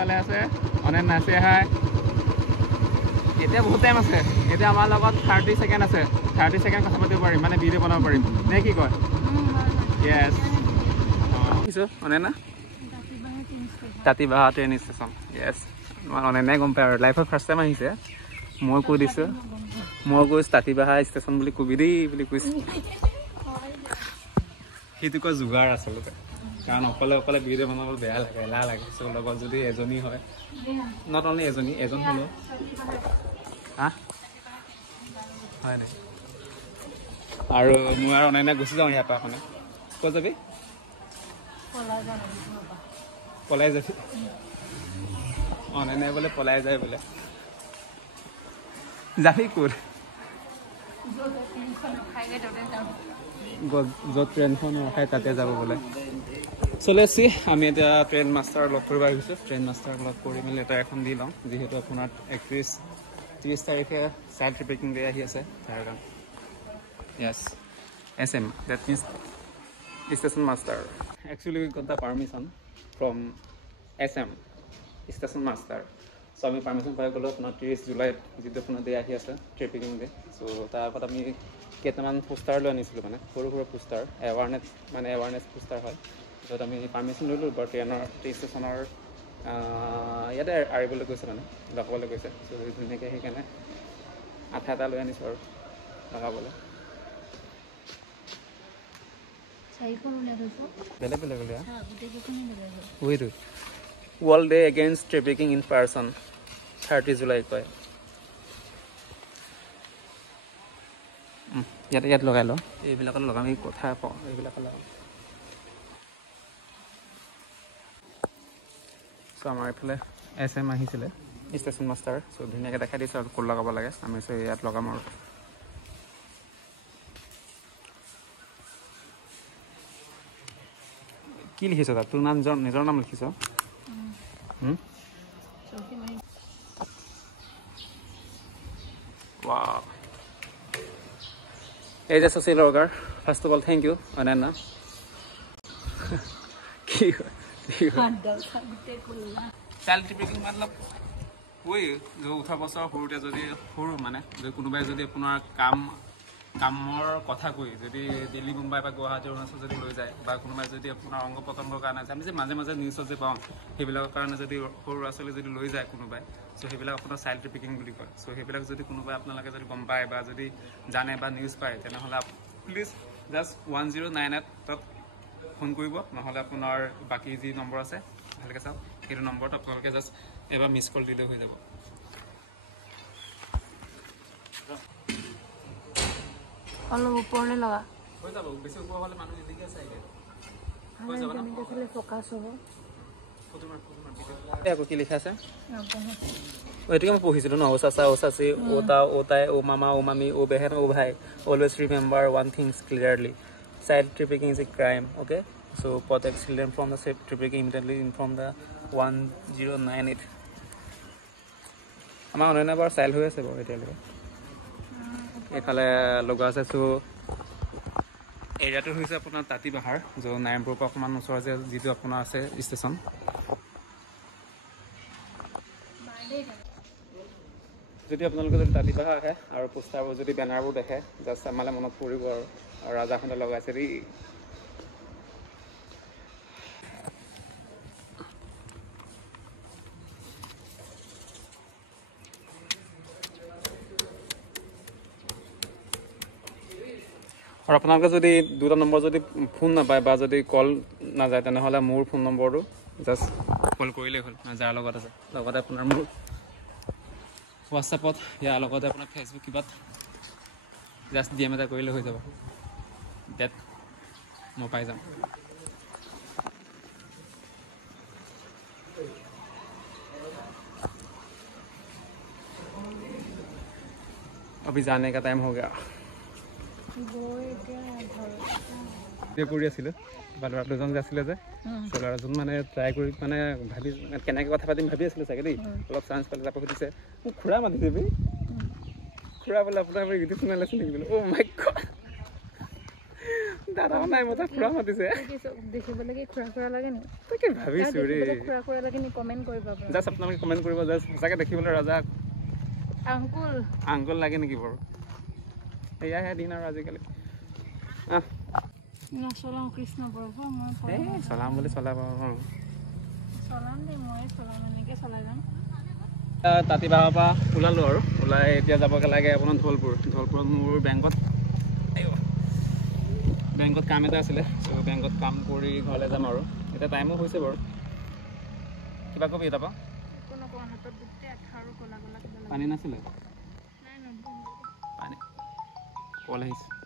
চালে আছে অনেক নাচে হাই এতিয়া বহুত টাইম আছে এতিয়া আমাৰ লগত 30 সেকেন্ড আছে 30 সেকেন্ড কথা পাতিব পাৰিম মানে ভিডিঅ' বনাব পাৰিম নে কি কয় ইয়েছ কিছু মানে না তাঁতিবাহা ট্ৰেইন ষ্টেচন ইয়েছ আমাৰ অনেনে গম পায় আৰু লাইফত ফাৰ্ষ্ট টাইম আহিছে মই কৈ দিছোঁ মই কৈছোঁ তাঁতিবাহা ষ্টেচন বুলি কবি দেই বুলি কৈছোঁ সেইটো কয় যোগাৰ আচলতে কাৰণ অকলে অকলে ভিডিঅ' বনাবলৈ বেয়া লাগে এলাহ লাগে চ' লগত যদি এজনী হয় নট অনলি এজনী এজন হ'লেও হা হয় নাই আৰু মই আৰু অনান্য গুচি যাওঁ ইয়াৰ পৰা মানে ক'ত যাবি পলাই যাবি অনান্য বোলে পলাই যায় বোলে যাবি ক'ত য'ত ট্ৰেইনখন ৰখাই তাতে যাব বোলে চলে চি আমি এতিয়া ট্ৰেইন মাষ্টাৰ লগ কৰিব আহিছোঁ ট্ৰেইন মাষ্টাৰ লগ কৰি মেলি এটা এখন দি লওঁ যিহেতু আপোনাৰ 30 তাৰিখে চাইল্ড ট্ৰেপিকিং ডে আহি আছে তাৰ কাৰণে য়েছ SM that means station master actually we got the permission from SM station master so আমি পারমিশন পাই গ'লো আপোনাৰ 30 জুলাইত যিটো আপোনাৰ ডে আহি আছে ট্ৰেপিকিং ডে চ' তাৰ আগত আমি কেইটামান পোষ্টাৰ লৈ আনিছিলোঁ মানে সৰু সৰু পোষ্টাৰ এৱাৰনেছ পোষ্টাৰ হয় য'ত আমি পাৰ্মিশ্যন ল'লোঁ বাৰু ট্ৰেইনৰ ষ্টেচনৰ ইয়াতে আহিবলৈ গৈছে মানে লগাবলৈ গৈছে চ' ধুনীয়াকৈ সেইকাৰণে আঠা এটা লৈ আনিছোঁ আৰু লগাবলৈ বেলেগ বেলেগ বেলেগ ওইটো world day against trafficking in person 30 July কয় ইয়াত লগাই লওঁ এইবিলাকত লগাম এই কথা পাওঁ এইবিলাকত লগাম চ' আমাৰ এইফালে SM আহিছিলে ষ্টেচন মাষ্টাৰ চ' ধুনীয়াকৈ দেখাই দিছোঁ আৰু ক'ত লগাব লাগে আমি চ' ইয়াত লগাম আৰু কি লিখিছ তাত তোৰ নাম নিজৰ নাম লিখিছ wow এই যে social worker first of all thank you Ananya কি চাইল্ড ট্ৰেপিকিং मतलब ওই যে 18 বছৰ সৰুতে যদি সৰু মানে যদি কোনোবাই যদি আপোনাৰ কামৰ কথা কৈ যদি দিল্লী মুম্বাই বা গুৱাহাটী অৰুণাচল যদি লৈ যায় বা কোনোবাই যদি আপোনাৰ অংগ পতংগৰ কাৰণে আমি যে মাজে মাজে নিউজত যে পাওঁ সেইবিলাকৰ কাৰণে যদি সৰু ল'ৰা ছোৱালী যদি লৈ যায় কোনোবাই চ' সেইবিলাক আপোনাৰ চাইল্ড ট্ৰেপিকিং বুলি কয় চ' সেইবিলাক যদি কোনোবাই আপোনালোকে যদি গম পায় বা যদি জানে বা নিউজ পায় তেনেহ'লে প্লিজ জাষ্ট 1098 ফোন কৰিব নহ'লে আপোনাৰ বাকী যি নম্বৰ আছে ভালকৈ চাওক সেইটো নম্বৰত আপোনালোকে জাষ্ট এবাৰ মিছ কল দিলে হৈ যাব অলপ ওপৰলৈ লগা হৈ যাব বেছি ওপৰ হ'লে মানুহ এদিকে আছে হৈ যাব না তেনেকৈ ফ'কাছ হ'ব আকৌ কি লিখা আছে এইটোকে মই পঢ়িছিলোঁ ন চাচা ও চাচি ও তা ও তাই ও মামা ও মামি ও বেহেন ও ভাই always remember one things clearly child trafficking is a crime okay so' protect children from the safe trafficking immediately inform the 1098 আমাৰ অনন্য বাৰু চাইল্ড হৈ আছে বাৰু এতিয়ালৈকে এইফালে লগা আছে চ' এৰিয়াটো হৈছে আপোনাৰ তাঁতিবাহাৰ য'ত নাৰায়ণপুৰৰ পৰা অকণমান ওচৰত যে যিটো আপোনাৰ আছে ষ্টেচন যদি আপোনালোকে যদি তাঁতিবাহাৰ আহে আৰু পোষ্টাৰবোৰ যদি বেনাৰবোৰ দেখে জাষ্ট আমালৈ মনত পৰিব আৰু ৰাজাখনে লগাইছে দেই আৰু আপোনালোকে যদি দুটা নম্বৰ যদি ফোন নাপায় বা যদি কল নাযায় তেনেহ'লে মোৰ ফোন নম্বৰটো জাষ্ট কল কৰিলেই হ'ল যাৰ লগত আছে লগতে আপোনাৰ মোৰ হোৱাটছআপত ইয়াৰ লগতে আপোনাৰ ফেচবুক কিবাত জাষ্ট DM এটা কৰিলে হৈ যাব ডেট মই পাই যাম अभी जाने का टाइम हो गया কৰি আছিলে বা ল'ৰা দুজন আছিলে যে ল'ৰাজন মানে ট্ৰাই কৰি মানে ভাবি কেনেকৈ কথা পাতিম ভাবি আছিলে চাগে দেই অলপ চান্স পালে যাব সুধিছে মোক খুৰা মাতিছে বি খুৰা বোলে আপোনাৰ ইউটিউব চেনেল আছে নেকি বোলে অ' মাই গড দাদাও নাই মই তাক খুৰা মাতিছে দেখিবলৈ কি খুৰা খুৰা লাগে নি তাকে ভাবিছোঁ ৰে খুৰা খুৰা লাগে নি কমেণ্ট কৰিবা জাষ্ট আপোনালোকে কমেণ্ট কৰিব জাষ্ট সঁচাকৈ দেখিবলৈ ৰাজা আংকুল আংকল লাগে নেকি বাৰু এয়াহে দিন আৰু আজিকালি নচলাওঁ কৃষ্ণ প্ৰভু মই চলাম বুলি চলাব চলাম দেই মই চলাম এনেকৈ চলাই যাম তাঁতিবাহৰ পৰা ওলালোঁ আৰু ওলাই এতিয়া যাবগৈ লাগে আপোনাৰ ঢলপুৰত মোৰ বেংকত কাম এটা আছিলে চ' বেংকত কাম কৰি ঘৰলৈ যাম আৰু এতিয়া টাইমো হৈছে বাৰু কিবা কবি তাৰপৰা পানী নাছিলে পানী কল আহিছে